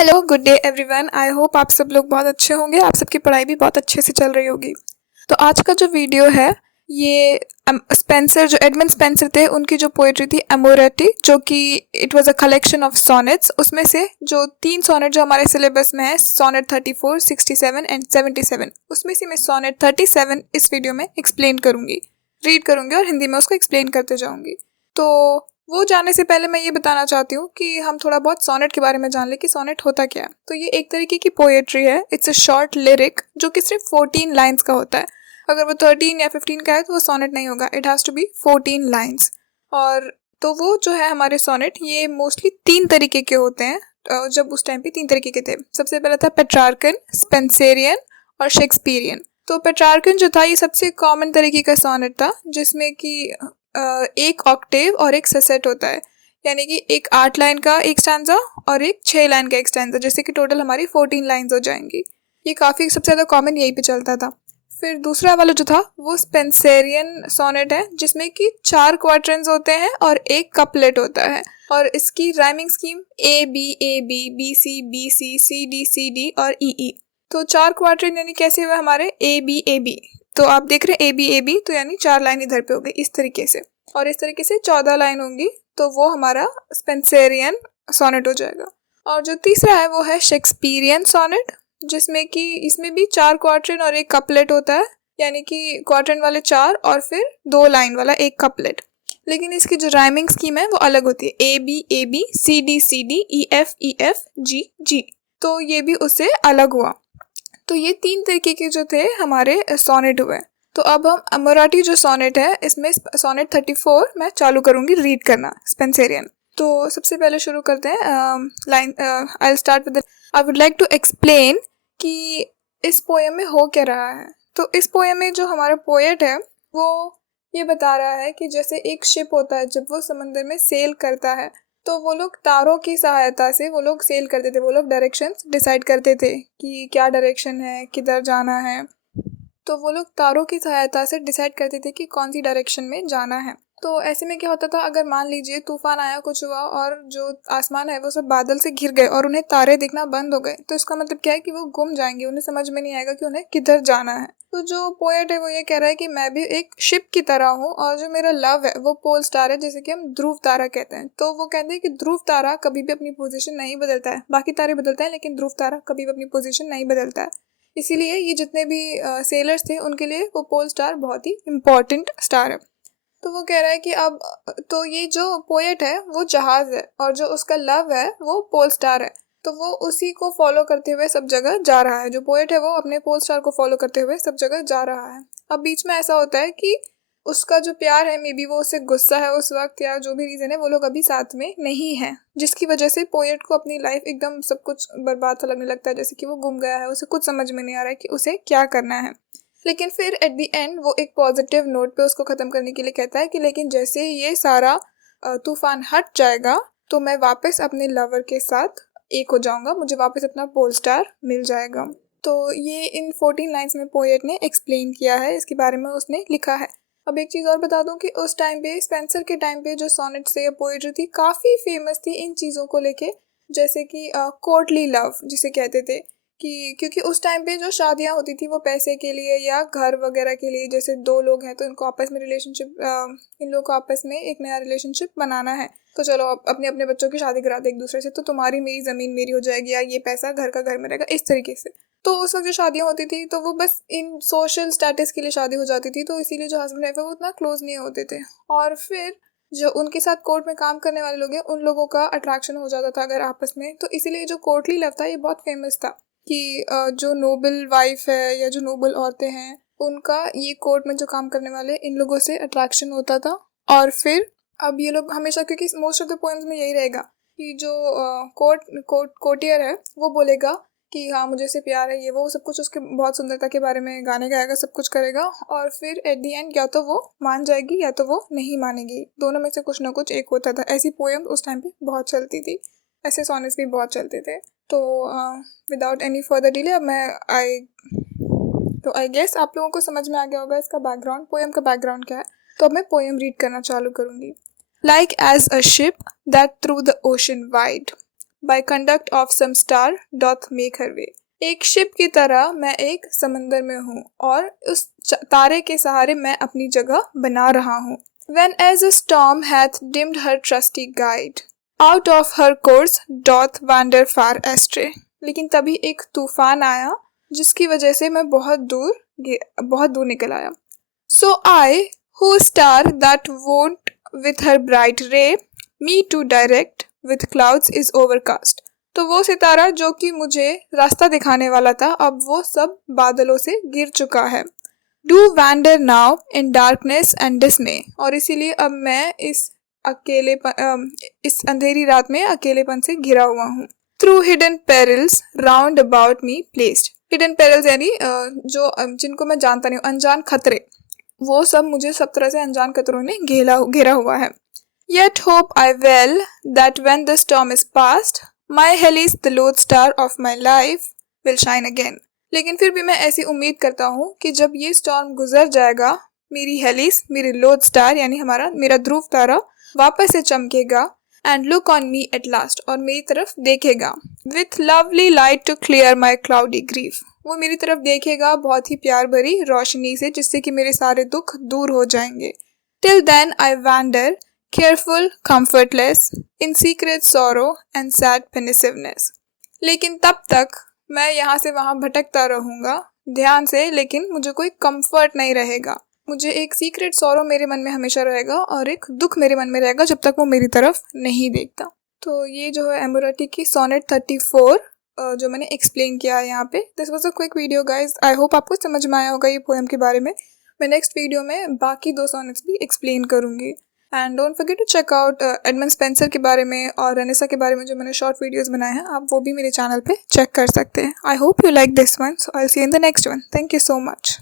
Hello, good day everyone. I hope आप सब लोग बहुत अच्छे होंगे, आप सबकी पढ़ाई भी बहुत अच्छे से चल रही होगी। तो आज का जो वीडियो है ये स्पेंसर, जो एडमंड स्पेंसर थे, उनकी जो पोएट्री थी अमोरेटी, जो कि it was a collection of sonnets. उसमें से जो 3 सॉनेट जो हमारे सिलेबस में है, सॉनेट 34, 67 एंड 77, उसमें से मैं सॉनेट 37 इस वीडियो में एक्सप्लेन करूंगी, रीड करूंगी और हिंदी में उसको एक्सप्लेन करते जाऊंगी। तो वो जानने से पहले मैं ये बताना चाहती हूँ कि हम थोड़ा बहुत सोनेट के बारे में जान ले कि सोनेट होता क्या है। तो ये एक तरीके की पोएट्री है। इट्स अ शॉर्ट लिरिक जो कि सिर्फ 14 लाइंस का होता है। अगर वो 13 या 15 का है तो वो सोनेट नहीं होगा, it has to be 14 lines. और तो वो जो है हमारे सोनेट, ये मोस्टली 3 तरीके के होते हैं। जब उस टाइम पे 3 तरीके के थे। सबसे पहला था पेट्रार्कन, स्पेंसेरियन और शेक्सपियरियन। तो पेट्रार्कन जो था ये सबसे कॉमन तरीके का सोनेट था, जिसमें कि एक ऑक्टेव और एक सेसेट होता है, यानी कि एक 8 लाइन का एक स्टैंजा और एक 6 लाइन का एक स्टैंजा, जैसे कि टोटल हमारी 14 लाइंस हो जाएंगी। ये काफ़ी सबसे ज़्यादा कॉमन यहीं पे चलता था। फिर दूसरा वाला जो था वो स्पेंसेरियन सोनेट है, जिसमें कि 4 क्वार्टरन्स होते हैं और एक कपलेट होता है। और इसकी rhyming scheme A B C D और ई। तो 4 क्वार्टरन यानी कैसे हुए हमारे ए बी। तो आप देख रहे हैं ए बी, तो यानी 4 लाइन इधर पे हो गई इस तरीके से, और इस तरीके से 14 लाइन होंगी, तो वो हमारा स्पेंसेरियन सोनेट हो जाएगा। और जो तीसरा है वो है शेक्सपियरियन सोनेट, जिसमें कि इसमें भी 4 क्वार्टरन और एक कपलेट होता है, यानी कि क्वार्टरन वाले 4 और फिर 2 लाइन वाला एक कपलेट। लेकिन इसकी जो राइमिंग स्कीम है वो अलग होती है, A B C D E F G. तो ये भी उससे अलग हुआ। तो ये 3 तरीके के जो थे हमारे सोनेट हुए। तो अब हम मराठी जो सोनेट है, इसमें सोनेट 34 मैं चालू करूंगी रीड करना, स्पेंसेरियन। तो सबसे पहले शुरू करते हैं line. I start with I would like to explain कि इस पोएम में हो क्या रहा है। तो इस पोएम में जो हमारा पोएट है वो ये बता रहा है कि जैसे एक शिप होता है, जब वो समंदर में सेल करता है तो वो लोग तारों की सहायता से वो लोग सेल करते थे, वो लोग डायरेक्शंस डिसाइड करते थे कि क्या डायरेक्शन है, किधर जाना है। तो वो लोग तारों की सहायता से डिसाइड करते थे कि कौन सी डायरेक्शन में जाना है। तो ऐसे में क्या होता था, अगर मान लीजिए तूफान आया, कुछ हुआ और जो आसमान है वो सब बादल से घिर गए और उन्हें तारे दिखना बंद हो गए, तो इसका मतलब क्या है कि वो गुम जाएंगे, उन्हें समझ में नहीं आएगा कि उन्हें किधर जाना है। तो जो पोएट है वो ये कह रहा है कि मैं भी एक शिप की तरह हूँ और जो मेरा लव है वो पोल स्टार है, जैसे कि हम ध्रुव तारा कहते हैं। तो वो कहते हैं कि ध्रुव तारा कभी भी अपनी पोजीशन नहीं बदलता है, बाकी तारे बदलते हैं लेकिन ध्रुव तारा कभी भी अपनी पोजीशन नहीं बदलता है। इसीलिए ये जितने भी सेलर्स थे उनके लिए वो पोल स्टार बहुत ही इम्पोर्टेंट स्टार है। तो वो कह रहा है कि अब तो ये जो पोएट है वो जहाज है और जो उसका लव है वो पोल स्टार है। तो वो उसी को फॉलो करते हुए सब जगह जा रहा है। जो पोएट है वो अपने पोल स्टार को फॉलो करते हुए सब जगह जा रहा है। अब बीच में ऐसा होता है कि उसका जो प्यार है, मे बी वो उससे गुस्सा है उस वक्त या जो भी रीज़न है, वो लोग अभी साथ में नहीं है, जिसकी वजह से पोएट को अपनी लाइफ एकदम सब कुछ बर्बाद सा लगने लगता है, जैसे कि वो गुम गया है, उसे कुछ समझ में नहीं आ रहा है कि उसे क्या करना है। लेकिन फिर एट द एंड वो एक पॉजिटिव नोट पे उसको ख़त्म करने के लिए कहता है कि लेकिन जैसे ये सारा तूफान हट जाएगा तो मैं वापस अपने लवर के साथ एक हो जाऊंगा, मुझे वापस अपना पोल स्टार मिल जाएगा। तो ये इन 14 लाइन्स में पोएट ने एक्सप्लेन किया है, इसके बारे में उसने लिखा है। अब एक चीज़ और बता दूं कि उस टाइम पे, स्पेंसर के टाइम पे, जो सोनेट्स या पोएट्री थी काफ़ी फेमस थी इन चीज़ों को लेके, जैसे कि कोर्टली लव जिसे कहते थे, कि क्योंकि उस टाइम पे जो शादियां होती थी वो पैसे के लिए या घर वगैरह के लिए, जैसे 2 लोग हैं तो इनको आपस में रिलेशनशिप, इन लोगों को आपस में एक नया रिलेशनशिप बनाना है, तो चलो अपने अपने बच्चों की शादी करा दे एक दूसरे से, तो तुम्हारी मेरी ज़मीन मेरी हो जाएगी, या ये पैसा घर का घर में रहेगा, इस तरीके से। तो उस वक्त जो शादियाँ होती थी तो वो बस इन सोशल स्टेटस के लिए शादी हो जाती थी, तो इसीलिए जो हस्बैंड वाइफ है वो उतना क्लोज नहीं होते थे। और फिर जो उनके साथ कोर्ट में काम करने वाले लोग हैं उन लोगों का अट्रैक्शन हो जाता था अगर आपस में, तो इसीलिए जो कोर्टली लव था ये बहुत फेमस था कि जो नोबल वाइफ है या जो नोबल औरतें हैं उनका ये कोर्ट में जो काम करने वाले इन लोगों से अट्रैक्शन होता था। और फिर अब ये लोग हमेशा, क्योंकि मोस्ट ऑफ द पोएम्स में यही रहेगा कि जो कोर्टियर है वो बोलेगा कि हाँ मुझे से प्यार है, ये वो सब कुछ, उसके बहुत सुंदरता के बारे में गाने गाएगा, सब कुछ करेगा, और फिर एट दी एंड या तो वो मान जाएगी या तो वो नहीं मानेगी, दोनों में से कुछ ना कुछ एक होता था। ऐसी पोएम उस टाइम पे बहुत चलती थी, ऐसे सॉनेट्स भी बहुत चलते थे। तो विदाउट एनी फर्दर डिले अब मैं आई गेस आप लोगों को समझ में आ गया होगा इसका बैकग्राउंड, पोएम का बैकग्राउंड क्या है। तो अब मैं पोएम रीड करना चालू करूँगी। Like as a ship that through the ocean wide by conduct of some star doth make her way। एक शिप की तरह मैं एक समंदर में हूँ और उस तारे के सहारे मैं अपनी जगह बना रहा हूँ। When as a storm hath dimmed her trusty guide, out of her course doth wander far astray। लेकिन तभी एक तूफान आया जिसकी वजह से मैं बहुत दूर निकल आया। So I, whose star that wont with her bright ray me to direct with clouds is overcast। तो वो सितारा जो कि मुझे रास्ता दिखाने वाला था अब वो सब बादलों से गिर चुका है। Do wander now in darkness and dismay। और इसीलिए अब मैं इस अंधेरी रात में अकेलेपन से घिरा हुआ हूँ। Through hidden perils round about me placed। Hidden perils यानी जो जिनको मैं जानता नहीं हूँ, अनजान खतरे, वो सब मुझे सब तरह से अनजान खतरों ने घेरा हुआ है। Yet hope I well that when the storm is past, my Hellis the lodestar of my life will shine again। लेकिन फिर भी मैं ऐसी उम्मीद करता हूँ कि जब ये स्टॉर्म गुजर जाएगा, मेरी हेलिस, मेरी लोड स्टार यानी मेरा ध्रुव तारा वापस से चमकेगा and look on me at last, और मेरी तरफ देखेगा। With lovely light to clear my cloudy grief. वो मेरी तरफ देखेगा बहुत ही प्यार भरी रोशनी से, जिससे कि मेरे सारे दुख दूर हो जाएंगे। Till then I wander careful comfortless in secret sorrow and sad pensiveness। लेकिन तब तक मैं यहाँ से वहाँ भटकता रहूँगा ध्यान से, लेकिन मुझे कोई कंफर्ट नहीं रहेगा। मुझे एक सीक्रेट सॉरो मेरे मन में हमेशा रहेगा और एक दुख मेरे मन में रहेगा जब तक वो मेरी तरफ नहीं देखता। तो ये जो है एमोरेटी की सोनेट 34 जो मैंने एक्सप्लेन किया है यहाँ पे। This was a quick video guys. I hope आपको समझ में आया होगा ये पोएम के बारे में। मैं नेक्स्ट वीडियो में बाकी 2 सोनेट्स भी एक्सप्लेन करूँगी। And don't forget to check out Edmund Spenser के बारे में और रेनेसा के बारे में जो मैंने शॉर्ट वीडियोस बनाए हैं, आप वो भी मेरे चैनल पे चेक कर सकते हैं। I hope you like this one, so I will see you in the next one. Thank you so much.